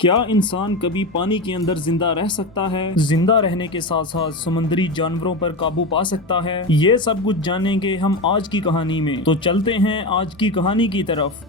کیا انسان کبھی پانی کے اندر زندہ رہ سکتا ہے؟ زندہ رہنے کے ساتھ ساتھ سمندری جانوروں پر قابو پا سکتا ہے؟ یہ سب کچھ جانیں گے ہم آج کی کہانی میں، تو چلتے ہیں آج کی کہانی کی طرف۔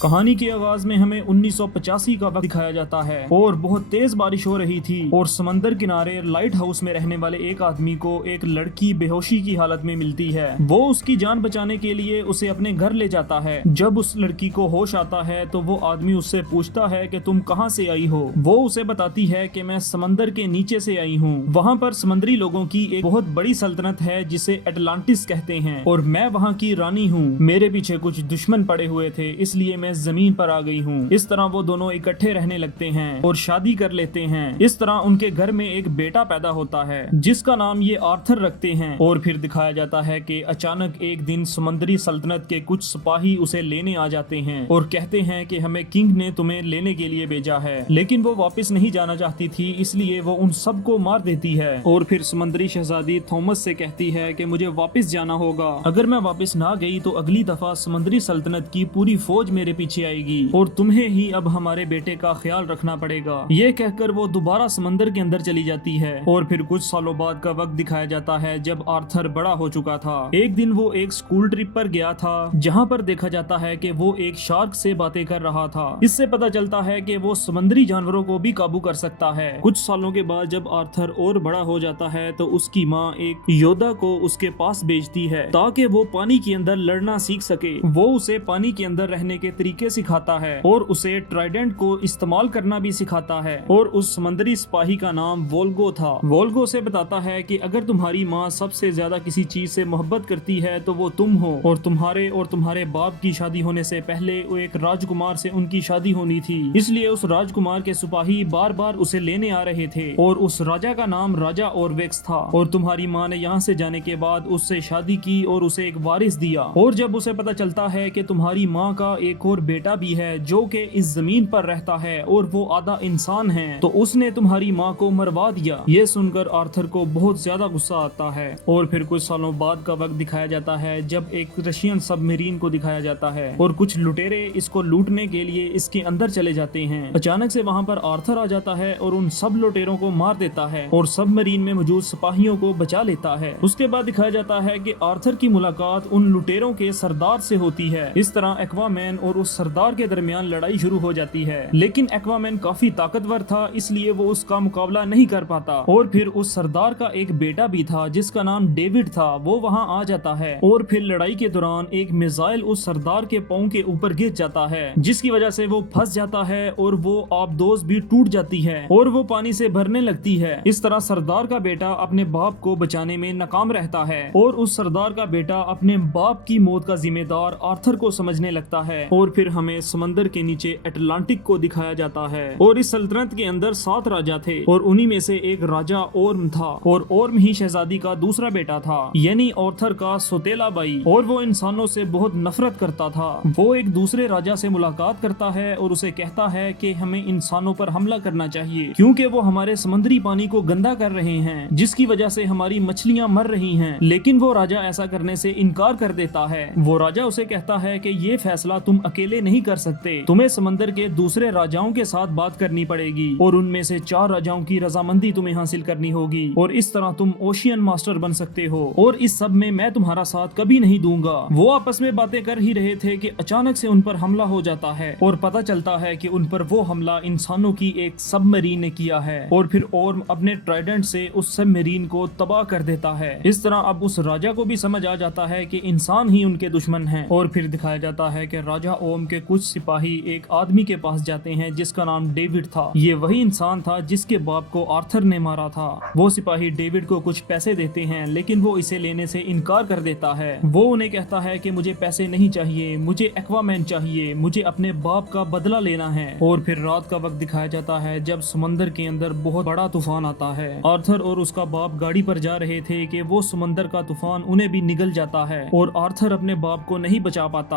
کہانی کے آغاز میں ہمیں 1985 کا وقت دکھایا جاتا ہے اور بہت تیز بارش ہو رہی تھی اور سمندر کنارے لائٹ ہاؤس میں رہنے والے ایک آدمی کو ایک لڑکی بے ہوشی کی حالت میں ملتی ہے۔ وہ اس کی جان بچانے کے لیے اسے اپنے گھر لے جاتا ہے۔ جب اس لڑکی کو ہوش آتا ہے تو وہ آدمی اس سے پوچھتا ہے کہ تم کہاں سے آئی ہو؟ وہ اسے بتاتی ہے کہ میں سمندر کے نیچے سے آئی ہوں، وہاں پر سمندری لوگوں کی ایک بہت بڑی سلطنت ہے جسے اٹلانٹس کہتے ہیں اور میں وہاں کی رانی ہوں۔ میرے پیچھے کچھ دشمن پڑے ہوئے تھے اس لیے میں زمین پر آ گئی ہوں۔ اس طرح وہ دونوں اکٹھے رہنے لگتے ہیں اور شادی کر لیتے ہیں۔ اس طرح ان کے گھر میں ایک بیٹا پیدا ہوتا ہے جس کا نام یہ آرتھر رکھتے ہیں۔ اور پھر دکھایا جاتا ہے کہ اچانک ایک دن سمندری سلطنت کے کچھ سپاہی اسے لینے آ جاتے ہیں اور کہتے ہیں کہ ہمیں کنگ نے تمہیں لینے کے لیے بھیجا ہے، لیکن وہ واپس نہیں جانا چاہتی تھی اس لیے وہ ان سب کو مار دیتی ہے اور پھر سمندری شہزادی تھامس سے کہتی ہے کہ مجھے واپس جانا ہوگا، اگر میں واپس نہ گئی تو اگلی دفعہ سمندری سلطنت کی پوری فوج میرے پیچھے آئے گی اور تمہیں ہی اب ہمارے بیٹے کا خیال رکھنا پڑے گا۔ یہ کہہ کر وہ دوبارہ سمندر کے اندر چلی جاتی ہے اور پھر کچھ سالوں بعد کا وقت دکھایا جاتا ہے جب آرتھر بڑا ہو چکا تھا۔ ایک دن وہ ایک سکول ٹرپ پر گیا تھا جہاں پر دیکھا جاتا ہے کہ وہ ایک شارک سے باتیں کر رہا تھا۔ اس سے پتہ چلتا ہے کہ وہ سمندری جانوروں کو بھی قابو کر سکتا ہے۔ کچھ سالوں کے بعد جب آرتھر اور بڑا ہو جاتا ہے تو اس کی ماں ایک یودا کو اس کے پاس بھیجتی ہے تاکہ وہ پانی کے اندر لڑنا سیکھ سکے۔ وہ اسے پانی کے اندر رہنے کے طریقے سکھاتا ہے اور اسے ٹرائیڈنٹ کو استعمال کرنا بھی سکھاتا ہے اور اس سمندری سپاہی کا نام وولگو تھا۔ وولگو سے بتاتا ہے کہ اگر تمہاری ماں سب سے زیادہ کسی چیز سے محبت کرتی ہے تو وہ تم ہو اور تمہارے باپ کی شادی ہونے سے پہلے وہ ایک راجکمار سے ان کی شادی ہونی تھی، اس لیے اس راجکمار کے سپاہی بار بار اسے لینے آ رہے تھے اور اس راجا کا نام راجا اورویکس تھا اور تمہاری ماں نے یہاں سے جانے کے بعد اس سے شادی کی اور اسے ایک وارث دیا اور جب اسے پتہ چلتا ہے کہ تمہاری ماں کا ایک اور بیٹا بھی ہے جو کہ اس زمین پر رہتا ہے اور وہ آدھا انسان ہے تو اس نے تمہاری ماں کو مروا دیا۔ یہ سن کر آرتھر کو بہت زیادہ غصہ آتا ہے اور پھر کچھ سالوں بعد کا وقت دکھایا جاتا ہے جب ایک رشین سب میرین کو دکھایا جاتا ہے اور کچھ لٹیرے اس کو لوٹنے کے لیے اس کے اندر چلے جاتے ہیں۔ اچانک سے وہاں پر آرتھر آ جاتا ہے اور ان سب لٹیروں کو مار دیتا ہے اور سب میرین میں موجود سپاہیوں کو بچا لیتا ہے۔ اس کے بعد دکھایا جاتا ہے کہ آرتھر کی ملاقات ان لٹیروں کے سردار سے ہوتی ہے۔ اس طرح ایکوامین اور اس سردار کے درمیان لڑائی شروع ہو جاتی ہے، لیکن ایکوامین کافی طاقتور تھا اس لیے وہ اس کا مقابلہ نہیں کر پاتا اور پھر اس سردار کا ایک بیٹا بھی تھا جس کا نام ڈیوڈ تھا، وہ وہاں آ جاتا ہے اور پھر لڑائی کے دوران ایک میزائل اس سردار کے پاؤں کے اوپر گر جاتا ہے جس کی وجہ سے وہ پھنس جاتا ہے اور وہ آبدوز بھی ٹوٹ جاتی ہے اور وہ پانی سے بھرنے لگتی ہے۔ اس طرح سردار کا بیٹا اپنے باپ کو بچانے میں ناکام رہتا ہے اور اس سردار کا بیٹا اپنے باپ کی موت کا ذمہ دار آرتھر کو سمجھنے لگتا ہے اور پھر ہمیں سمندر کے نیچے اٹلانٹک کو دکھایا جاتا ہے اور اس سلطنت کے اندر 7 راجا تھے اور انہی میں سے ایک راجا اورم تھا اور اورم ہی شہزادی کا دوسرا بیٹا تھا یعنی آرتھر کا سوتیلا بھائی، اور وہ انسانوں سے بہت نفرت کرتا تھا۔ وہ ایک دوسرے راجا سے ملاقات کرتا ہے اور اسے کہتا ہے کہ ہمیں انسانوں پر حملہ کرنا چاہیے کیونکہ وہ ہمارے سمندری پانی کو گندا کر رہے ہیں جس کی وجہ سے ہماری مچھلیاں مر رہی ہیں، لیکن وہ راجا ایسا کرنے سے انکار کر دیتا ہے۔ وہ راجا اسے کہتا ہے کہ یہ فیصلہ تم اکیلے نہیں کر سکتے، تمہیں سمندر کے دوسرے راجاؤں کے ساتھ بات کرنی پڑے گی اور ان میں سے 4 راجاؤں کی رضامندی تمہیں حاصل کرنی ہوگی اور اس طرح تم اوشین ماسٹر بن سکتے ہو اور اس سب میں میں تمہارا ساتھ کبھی نہیں دوں گا۔ وہ آپس میں باتیں کر ہی رہے تھے کہ اچانک سے ان پر حملہ ہو جاتا ہے اور پتہ چلتا ہے کہ ان پر وہ حملہ انسانوں کی ایک سب میرین نے کیا ہے اور پھر اورم اپنے ٹرائیڈنٹ سے اس سب میرین کو تباہ کر دیتا ہے۔ اس طرح اب اس راجا کو بھی سمجھ آ جاتا ہے کہ انسان ہی ان کے دشمن ہیں اور پھر دکھایا جاتا ہے کہ راجا اوم کے کچھ سپاہی ایک آدمی کے پاس جاتے ہیں جس کا نام ڈیوڈ تھا۔ یہ وہی انسان تھا جس کے باپ کو آرتھر نے مارا تھا۔ وہ سپاہی ڈیوڈ کو کچھ پیسے دیتے ہیں لیکن وہ اسے لینے سے انکار کر دیتا ہے۔ وہ انہیں کہتا ہے کہ مجھے پیسے نہیں چاہیے، مجھے ایکوامین چاہیے، مجھے اپنے باپ کا بدلہ لینا ہے۔ اور پھر رات کا وقت دکھایا جاتا ہے جب سمندر کے اندر بہت بڑا طوفان آتا ہے۔ آرتھر اور اس کا باپ گاڑی پر جا رہے تھے کہ وہ سمندر کا طوفان انہیں بھی نگل جاتا ہے اور آرتھر اپنے باپ کو نہیں بچا پاتا۔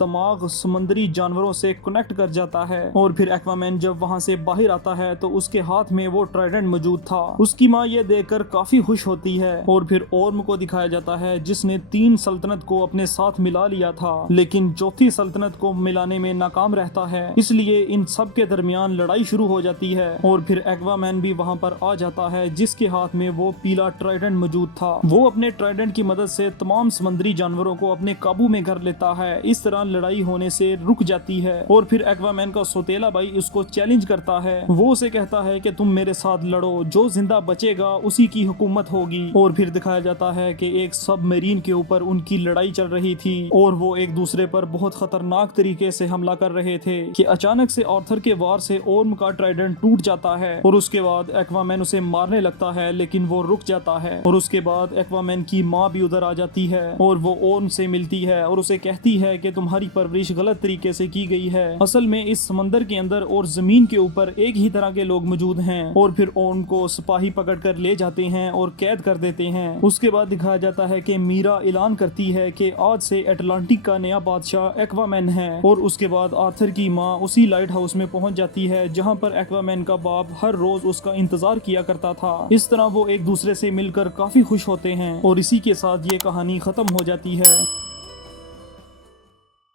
دماغ سمندری جانوروں سے کنیکٹ کر جاتا ہے، اور پھر ایکوامین جب وہاں سے باہر آتا ہے تو اس کے ہاتھ میں وہ ٹرائیڈنٹ موجود تھا۔ اس کی ماں یہ دیکھ کر کافی خوش ہوتی ہے، اور پھر اورم کو دکھایا جاتا ہے جس نے 3 سلطنت کو اپنے ساتھ ملا لیا تھا، لیکن چوتھی سلطنت کو ملانے میں ناکام رہتا ہے، اس لیے ان سب کے درمیان لڑائی شروع ہو جاتی ہے، اور پھر ایکوامین بھی وہاں پر آ جاتا ہے جس کے ہاتھ میں وہ پیلا ٹرائیڈنٹ موجود تھا۔ وہ اپنے ٹرائیڈنٹ کی مدد سے تمام سمندری جانوروں کو اپنے قابو میں کر لیتا ہے، اس طرح لڑائی ہونے سے رک جاتی ہے، اور پھر ایکوامین کا سوتیلا بھائی اس کو چیلنج کرتا ہے۔ وہ اسے کہتا ہے کہ تم میرے ساتھ لڑو، جو زندہ بچے گا اسی کی حکومت ہوگی، اور پھر دکھایا جاتا ہے کہ ایک سب میرین کے اوپر ان کی لڑائی چل رہی تھی، اور وہ ایک دوسرے پر بہت خطرناک طریقے سے حملہ کر رہے تھے کہ اچانک سے آرتھر کے وار سے اورم کا ٹرائیڈنٹ ٹوٹ جاتا ہے، اور اس کے بعد ایکوامین اسے مارنے لگتا ہے لیکن وہ رک جاتا ہے، اور اس کے بعد ایکوامین کی ماں بھی ادھر آ جاتی ہے، اور وہ اورم سے ملتی ہے اور اسے کہتی ہے کہ تمہاری پرورش غلط طریقے سے کی گئی ہے، اصل میں اس سمندر کے اندر اور زمین کے اوپر ایک ہی طرح کے لوگ موجود ہیں، اور پھر اورم کو سپاہی پکڑ کر لے جاتے ہیں اور قید کر دیتے ہیں۔ اس کے بعد دکھایا جاتا ہے کہ میرا اعلان کرتی ہے کہ آج سے اٹلانٹک کا نیا بادشاہ ایکوامین ہے، اور اس کے بعد آرتھر کی ماں اسی لائٹ ہاؤس میں پہنچ جاتی ہے جہاں پر ایکوامین کا باپ ہر روز اس کا انتظار کیا کرتا تھا۔ اس طرح وہ ایک دوسرے سے مل کر کافی خوش ہوتے ہیں، اور اسی کے ساتھ یہ کہانی ختم ہو جاتی ہے۔